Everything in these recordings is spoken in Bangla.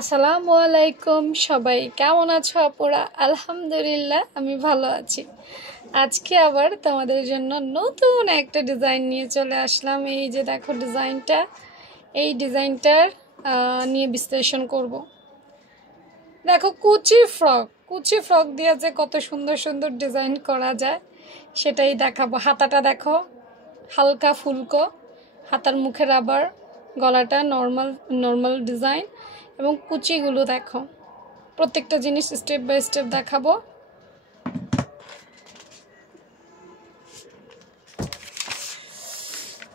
আসসালামু আলাইকুম সবাই কেমন আছো আপুরা? আলহামদুলিল্লাহ আমি ভালো আছি। আজকে আবার তোমাদের জন্য নতুন একটা ডিজাইন নিয়ে চলে আসলাম। এই যে দেখো ডিজাইনটা, এই ডিজাইনটার নিয়ে বিশ্লেষণ করব। দেখো কুচি ফ্রক দিয়ে যে কত সুন্দর সুন্দর ডিজাইন করা যায় সেটাই দেখাবো। হাতাটা দেখো হালকা ফুলকো, হাতার মুখে রাবার, গলাটা নর্মাল ডিজাইন এবং কুচিগুলো দেখো। প্রত্যেকটা জিনিস স্টেপ বাই স্টেপ দেখাবো।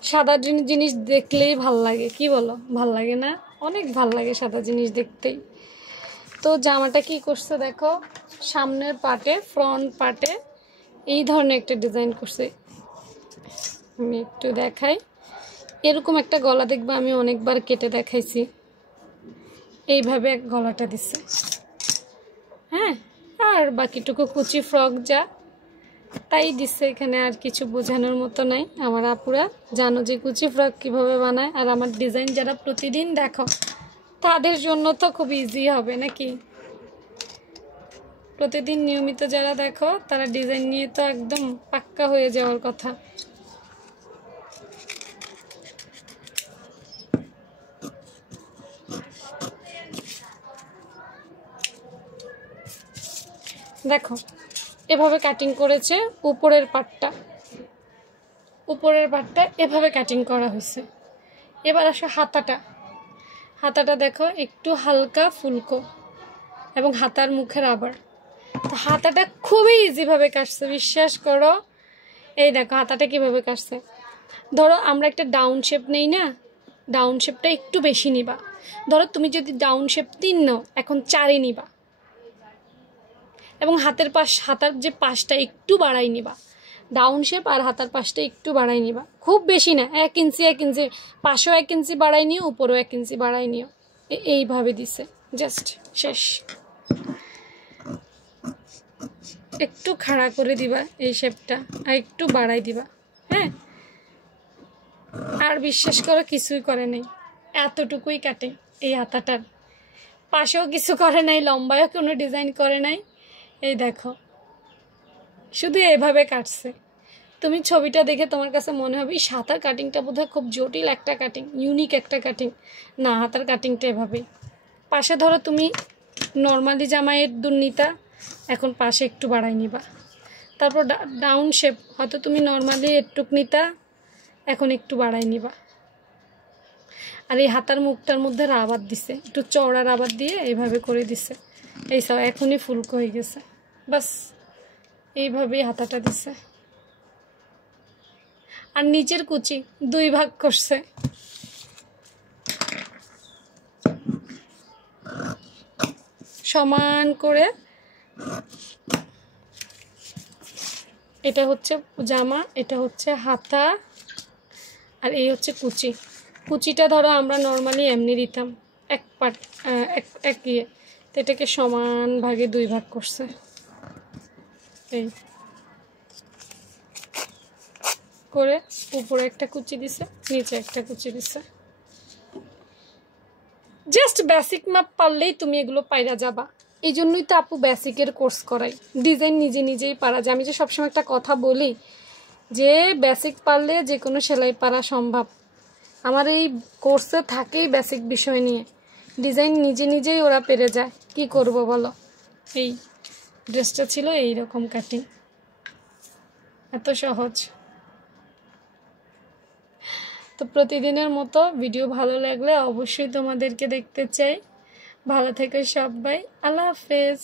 সাদা জিনিস দেখলেই ভাল লাগে, কি বলো? ভাল লাগে না? অনেক ভাল লাগে সাদা জিনিস দেখতেই। তো জামাটা কি করছে দেখো, সামনের পার্টে ফ্রন্ট পার্টে এই ধরনের একটা ডিজাইন করছে। আমি একটু দেখাই। এরকম একটা গলা দেখবা, আমি অনেকবার কেটে দেখাইছি। এইভাবে গলাটা দিচ্ছে, হ্যাঁ। আর বাকিটুকু কুচি ফ্রক যা তাই দিচ্ছে, এখানে আর কিছু বোঝানোর মতো নাই। আমার আপুরা জানো যে কুচি ফ্রক কীভাবে বানায়, আর আমার ডিজাইন যারা প্রতিদিন দেখো তাদের জন্য তো খুব ইজি হবে নাকি? প্রতিদিন নিয়মিত যারা দেখো তারা ডিজাইন নিয়ে তো একদম পাক্কা হয়ে যাওয়ার কথা। দেখো এভাবে কাটিং করেছে, উপরের পাটটা এভাবে কাটিং করা হয়েছে। এবার আসো হাতাটা দেখো একটু হালকা ফুলকো এবং হাতার মুখের আবার। তো হাতাটা খুবই ইজিভাবে কাটছে, বিশ্বাস করো। এই দেখো হাতাটা কিভাবে কাটছে। ধরো আমরা একটা ডাউন শেপ নেই না, ডাউন শেপটা একটু বেশি নিবা। ধরো তুমি যদি ডাউন শেপ 3 নাও, এখন 4 নিবা এবং হাতার যে পাশটা একটু বাড়াই নিবা। ডাউন শেপ আর হাতার পাশটা একটু বাড়াই নিবা, খুব বেশি না, 1 ইঞ্চি পাশেও 1 ইঞ্চি বাড়াই নিও, উপরেও 1 ইঞ্চি বাড়াই নিও। এইভাবে দিছে, জাস্ট শেষ। একটু খাড়া করে দিবা এই শেপটা, আর একটু বাড়াই দিবা, হ্যাঁ। আর বিশ্বাস করো কিছুই করে নাই, এতটুকুই কাটে। এই হাতাটার পাশেও কিছু করে নাই, লম্বায়ও কোনো ডিজাইন করে নাই। এই দেখো শুধু এভাবে কাটছে। তুমি ছবিটা দেখে তোমার কাছে মনে হবে এই হাতার কাটিংটা বোধহয় খুব জটিল একটা কাটিং, ইউনিক একটা কাটিং। না, হাতার কাটিংটা এভাবেই। পাশে ধরো তুমি নর্মালি জামাইয়ের দুর্নিতা, এখন পাশে একটু বাড়াই নিবা। তারপর ডাউন শেপ হয়তো তুমি নর্মালি একটুক নিতা, এখন একটু বাড়াই নিবা। আর এই হাতার মুখটার মধ্যে রাবার দিছে, একটু চওড়া রাবার দিয়ে এইভাবে করে দিছে। এই সব এখনই ফুলকো হয়ে গেছে, বাস এইভাবেই হাতাটা দিছে। আর নিচের কুচি 2 ভাগ করছে। সমান করে, এটা হচ্ছে জামা, এটা হচ্ছে হাতা, আর এই হচ্ছে কুচিটা ধরো আমরা নর্মালি এমনি দিতাম এক পার্ট, এক ইয়ে, তো এটাকে সমান ভাগে 2 ভাগ করছে। এই করে উপরে একটা কুচি দিছে, নিচে একটা কুচি দিছে। জাস্ট বেসিক মাপ পারলেই তুমি এগুলো পাইরা যাবা। এই জন্যই তো আপু বেসিকের কোর্স করাই, ডিজাইন নিজেই পারা যায়। আমি যে সবসময় একটা কথা বলি যে বেসিক পারলে যে কোনো সেলাই পারা সম্ভব। আমার এই কোর্সে থাকেই বেসিক বিষয় নিয়ে, ডিজাইন নিজেই ওরা পেরে যায়। কি করব বলো? এই ড্রেসটা ছিল এই রকম কাটিং, এত সহজ। তো প্রতিদিনের মতো ভিডিও ভালো লাগলে অবশ্যই তোমাদেরকে দেখতে চাই। ভালো থেকো সবাই, আল্লাহ হাফেজ।